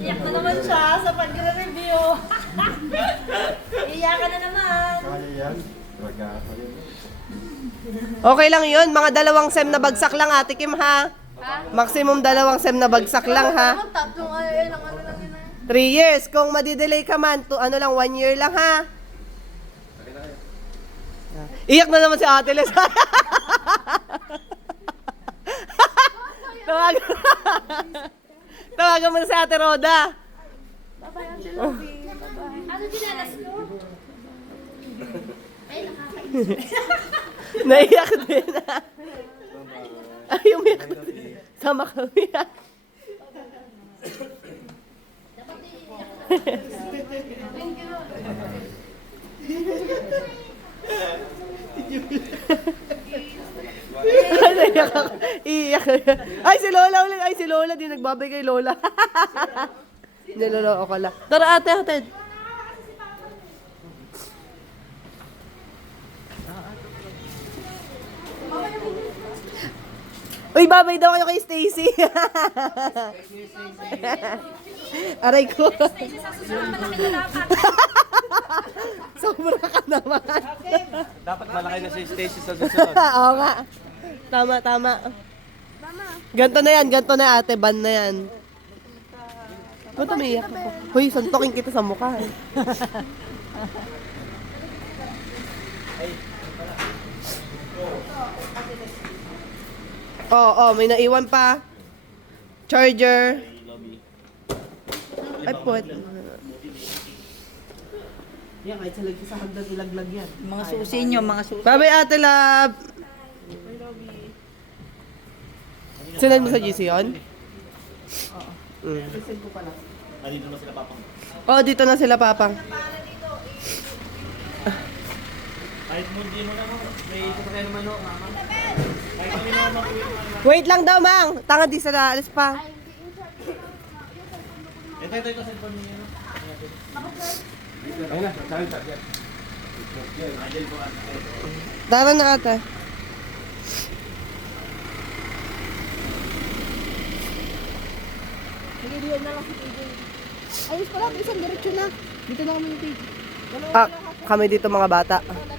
Iyak na naman siya sa pag-review. Iyak ka na naman. Kaya yan. Raga pa yun. Okay lang yun. Mga 2 sem na bagsak lang, Ate Kim, ha? Maximum 2 sem na bagsak lang, ha? Tatlong ano yun, ang ano lang yun. 3 years. Kung madidelay ka man, ano lang, 1 year lang, ha? Iyak na naman si Ate Les. Tawagan mo na si Ate Roda. Bye-bye, Ate Lovie. Ano dinalas ko? Ay, nakakainis. Naiyak din. Ay, umiyak din. Sama kami. Dapat iiyak. Thank Naiyak ako. Iiyak. Ay, si Lola ulit. Ay, si Lola. Di nagbabay kay Lola. Niloloko ko lang. Tara, ate, hatid. Uy, babay daw kayo kay Stacy. Aray ko. Stacy, sa susunod malaki na dapat. Sobra ka naman. Dapat malaki na si Stacy sa susunod. Oo nga. Tama, tama. Ganto na yan, ganto na ate, ban na yan. Ba't umiiyak ako? Hoy, santokin kita sa mukha. Oo, may naiwan pa. Charger. Ay, puwet. Yan, kahit sa lagi sa hagdan, ilaglag yan. Mga susi nyo, mga susi. Bye-bye, Ate Lab. Sinad mo sa GC yun? Oo. Isig ko pala. Oo, dito na sila, Papang. Kahit mo hindi mo na mo. May isa pa kayo naman o, mama. Kahit kami naman makuwi. Wait lang daw, Mang. Tanga, di sila. Alis pa. Ito, cellphone niyo. Ayun na, saan sa yan? Tara na, ate. Nagilihan na lang si TJ. Ayos pala, isang diretso na. Dito na kami ni TJ. Ah, kami dito mga bata. Wala